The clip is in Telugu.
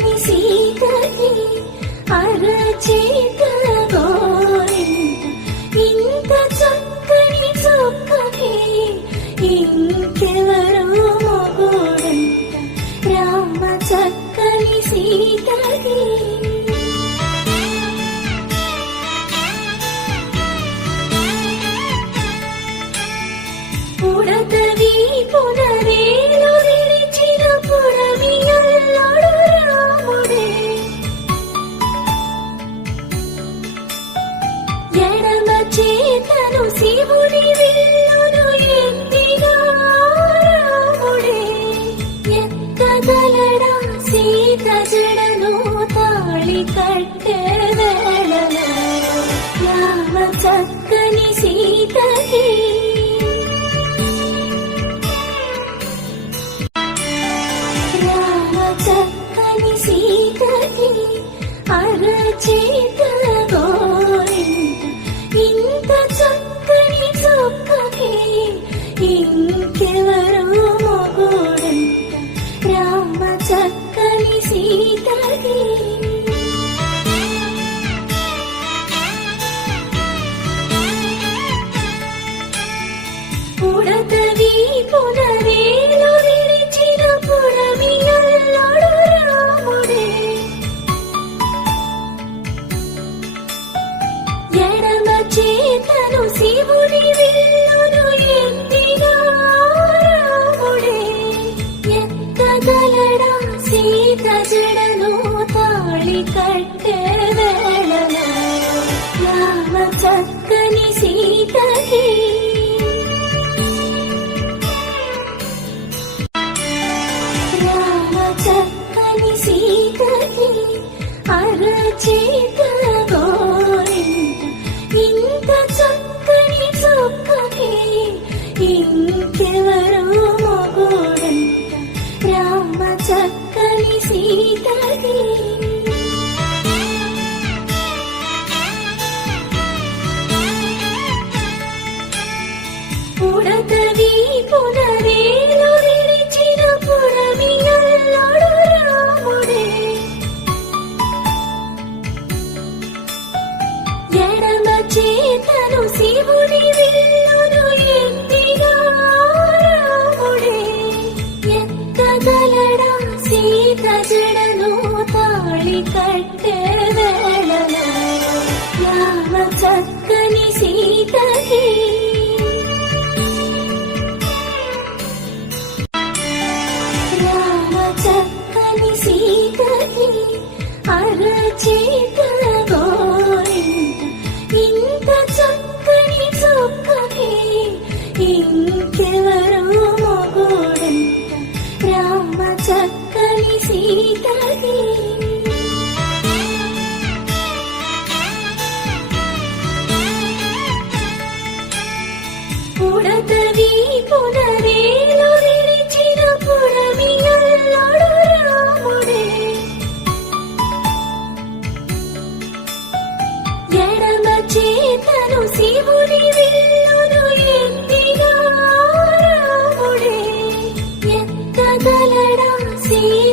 చక్కని సీతకి అరచేత గోరింట ఇంత చక్కని చొక్కకి ఇంకెవరో మొగుడంట రామ చక్కని సీతకి పుడతవి పునరేలు విడిచిన పుడమియల్లాడు రాముడే ఎడమ చేతను శివుని విల్లును ఎత్తిగా రాముడే ఎత్తగలడా సీత జడను తాళి కట్టె వేళలో రామ చక్కని సీతకి చక్కని సీతకి అరచేత గోరింట ఇంత చక్కని చొక్కకి ఇంకెవరో మొగుడంట రామ చక్కని సీతకి పుడతవి పునరేలు విడిచిన పుడమియల్లాడు రాముడే ఎడమ చేతను శివుని విల్లును ఎత్తిగా రాముడే ఎత్తగలడా సీత జడను తాళి కట్టె వేళలో రామ చక్కని సీతకి చక్కని సీతకి అరచేత గోరింట ఇంత చక్కని చొక్కకి ఇంకెవరో మొగుడంట రామ చక్కని సీతకి పుడతవి పునరేలు విడిచిన పుడమియల్లాడు రాముడే ఎడమ చేతను శివుని విల్లును ఎత్తిగా రాముడే ఎత్తగలడా సీత జడను తాళి కట్టె వేళలో రామ చక్కని సీతకి పుడతవి పునరేలు విడిచిన పుడమియల్లాడు రాముడే ఎడమ చేతను శివుని విల్లును ఎత్తిగా రాముడే ఎత్తగలడా సీత జడను తాళి కట్టె వేళలో రామ చక్కని సీతకి అరచేత గోరింట ఇంత చక్కని చొక్కకి ఇంకెవరో మొగుడంట రామ చక్కని సీతకి పుడతవి పునరేలు విడిచిన పుడమియల్లాడు రాముడే ఎడమ చేతను శివుని విల్లును ఎత్తిగా రాముడే ఎత్తగలడా సీత